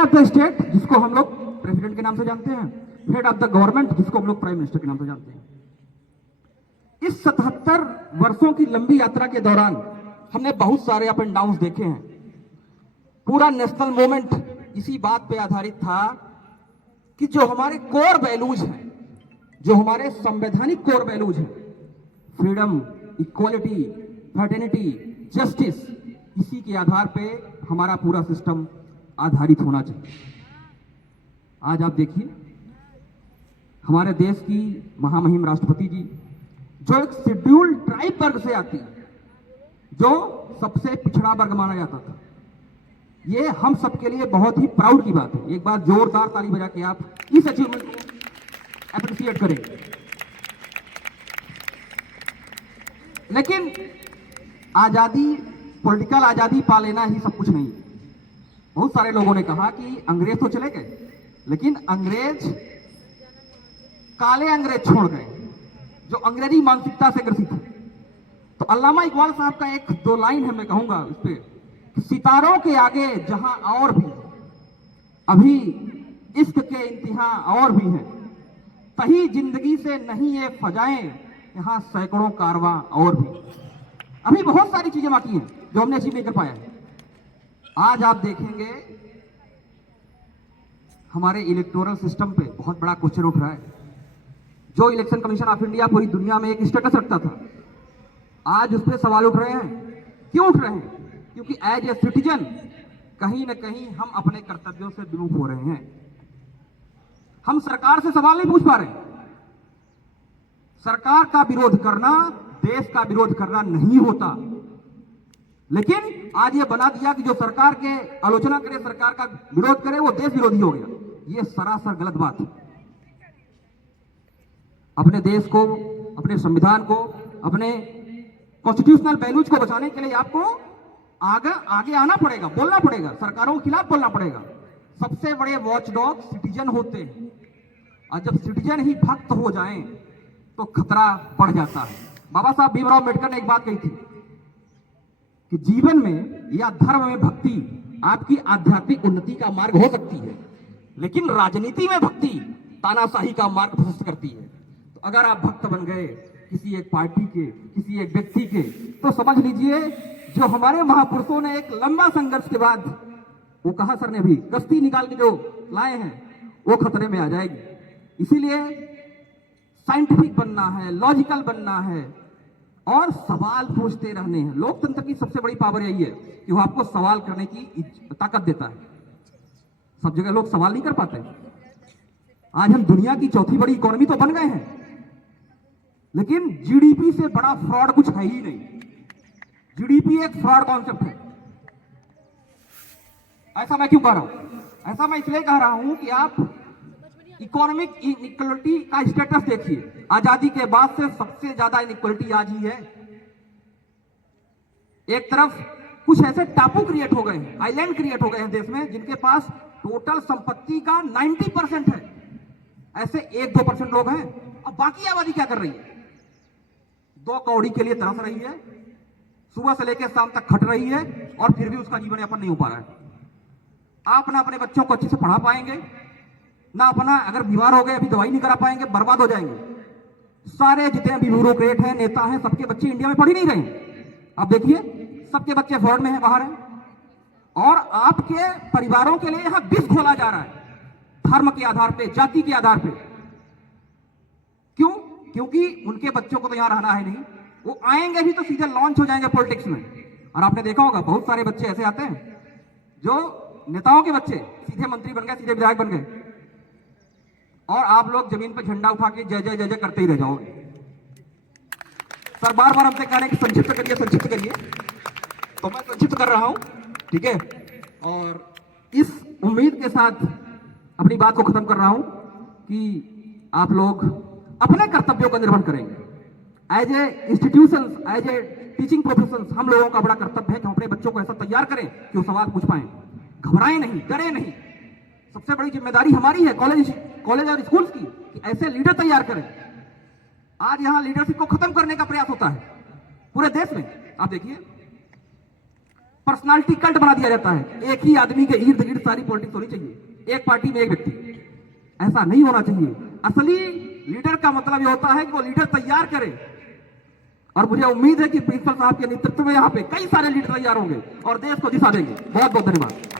Of the state जिसको हम लोग प्रेसिडेंट के नाम से जानते हैं, हेड ऑफ द गवर्नमेंट जिसको हम लोग प्राइम मिनिस्टर के नाम से जानते हैं। इस 77 वर्षों की लंबी यात्रा के दौरान हमने बहुत सारे अप एंड डाउन देखे हैं। पूरा नेशनल मूवमेंट इसी बात पे आधारित था कि जो हमारे कोर वैल्यूज हैं, जो हमारे संवैधानिक कोर वैल्यूज हैं, फ्रीडम, इक्वालिटी, फ्रेटर्निटी, जस्टिस, इसी के आधार पे हमारा पूरा सिस्टम आधारित होना चाहिए। आज आप देखिए हमारे देश की महामहिम राष्ट्रपति जी जो एक शेड्यूल्ड ट्राइब वर्ग से आती है, जो सबसे पिछड़ा वर्ग माना जाता था, ये हम सबके लिए बहुत ही प्राउड की बात है। एक बार जोरदार ताली बजा के आप इस अचीवमेंट को अप्रिशिएट करें। लेकिन आजादी, पॉलिटिकल आजादी पा लेना ही सब कुछ नहीं। बहुत सारे लोगों ने कहा कि अंग्रेज तो चले गए, लेकिन अंग्रेज, काले अंग्रेज छोड़ गए जो अंग्रेजी मानसिकता से ग्रसित है। तो अल्लामा इकबाल साहब का एक दो लाइन है, मैं कहूंगा इस पे, सितारों के आगे जहां और भी अभी इश्क के इंतहा और भी है, तही जिंदगी से नहीं ये फजाएं, यहां सैकड़ों कारवां और भी। अभी बहुत सारी चीजें बाकी हैं जो हमने अचीव नहीं कर पाया है। आज आप देखेंगे हमारे इलेक्टोरल सिस्टम पे बहुत बड़ा क्वेश्चन उठ रहा है। जो इलेक्शन कमीशन ऑफ इंडिया पूरी दुनिया में एक स्टेटस रखता था, आज उस पर सवाल उठ रहे हैं। क्यों उठ रहे हैं? क्योंकि एज ए सिटीजन कहीं ना कहीं हम अपने कर्तव्यों से विमुख हो रहे हैं। हम सरकार से सवाल नहीं पूछ पा रहे। सरकार का विरोध करना देश का विरोध करना नहीं होता, लेकिन आज ये बना दिया कि जो सरकार के आलोचना करे, सरकार का विरोध करे, वो देश विरोधी हो गया। ये सरासर गलत बात है। अपने देश को, अपने संविधान को, अपने कॉन्स्टिट्यूशनल वैल्यूज को बचाने के लिए आपको आगे आना पड़ेगा, बोलना पड़ेगा, सरकारों के खिलाफ बोलना पड़ेगा। सबसे बड़े वॉचडॉग सिटीजन होते हैं, और जब सिटीजन ही भक्त हो जाएं तो खतरा बढ़ जाता है। बाबा साहब भीमराव अम्बेडकर ने एक बात कही थी कि जीवन में या धर्म में भक्ति आपकी आध्यात्मिक उन्नति का मार्ग हो सकती है, लेकिन राजनीति में भक्ति तानाशाही का मार्ग प्रशस्त करती है। तो अगर आप भक्त बन गए किसी एक पार्टी के, किसी एक व्यक्ति के, तो समझ लीजिए जो हमारे महापुरुषों ने एक लंबा संघर्ष के बाद, वो कहा सर ने भी, कश्ती निकाल के जो लाए हैं, वो खतरे में आ जाएगी। इसीलिए साइंटिफिक बनना है, लॉजिकल बनना है और सवाल पूछते रहने हैं। लोकतंत्र की सबसे बड़ी पावर यही है कि वो आपको सवाल करने की ताकत देता है। सब जगह लोग सवाल नहीं कर पाते। आज हम दुनिया की चौथी बड़ी इकोनॉमी तो बन गए हैं, लेकिन जीडीपी से बड़ा फ्रॉड कुछ है ही नहीं। जीडीपी एक फ्रॉड कॉन्सेप्ट है। ऐसा मैं क्यों कह रहा हूं? ऐसा मैं इसलिए कह रहा हूं कि आप इकोनॉमिक इनइक्वालिटी का स्टेटस देखिए। आजादी के बाद से सबसे ज्यादा इनइक्वालिटी आज ही है। एक तरफ कुछ ऐसे टापू क्रिएट हो गए हैं, आइलैंड क्रिएट हो गए हैं देश में, जिनके पास टोटल संपत्ति का 90% है। ऐसे 1-2% लोग हैं, और बाकी आबादी क्या कर रही है? 2 कौड़ी के लिए तरस रही है, सुबह से लेकर शाम तक खट रही है, और फिर भी उसका जीवन यापन नहीं हो पा रहा है। आप ना अपने बच्चों को अच्छे से पढ़ा पाएंगे, ना अपना, अगर बीमार हो गए अभी दवाई नहीं करा पाएंगे, बर्बाद हो जाएंगे। सारे जितने भी ब्यूरोक्रेट हैं, नेता हैं, सबके बच्चे इंडिया में पढ़ ही नहीं रहे। आप देखिए सबके बच्चे फॉरेन में हैं, बाहर हैं, और आपके परिवारों के लिए यहां विष घोला जा रहा है धर्म के आधार पे, जाति के आधार पे। क्यों? क्योंकि उनके बच्चों को तो यहां रहना है नहीं। वो आएंगे भी तो सीधे लॉन्च हो जाएंगे पॉलिटिक्स में। और आपने देखा होगा बहुत सारे बच्चे ऐसे आते हैं जो नेताओं के बच्चे सीधे मंत्री बन गए, सीधे विधायक बन गए, और आप लोग जमीन पर झंडा उठा के जय जय जय जय करते ही रह जाओगे। सर बार बार हमसे कह रहे हैं कि संक्षिप्त करिए, संक्षिप्त करिए, तो मैं संक्षिप्त कर रहा हूं, ठीक है। और इस उम्मीद के साथ अपनी बात को खत्म कर रहा हूं कि आप लोग अपने कर्तव्यों का निर्वहन करेंगे। As a institution, as a teaching profession, हम लोगों का बड़ा कर्तव्य है कि हम अपने बच्चों को ऐसा तैयार करें कि वो सवाल पूछ पाए, घबराएं नहीं, डरे नहीं। सबसे बड़ी जिम्मेदारी हमारी है कॉलेज और स्कूल की कि ऐसे लीडर तैयार करें। आज यहां लीडरशिप को खत्म करने का प्रयास होता है पूरे देश में। आप देखिए पर्सनालिटी कल्ट बना दिया जाता है। एक ही आदमी के इर्द गिर्द सारी पॉलिटिक्स होनी चाहिए, एक पार्टी में एक व्यक्ति, ऐसा नहीं होना चाहिए। असली लीडर का मतलब ये होता है कि वो लीडर तैयार करे, और मुझे उम्मीद है कि प्रिंसिपल साहब के नेतृत्व में यहाँ पे कई सारे लीडर तैयार होंगे और देश को दिशा देंगे। बहुत बहुत धन्यवाद।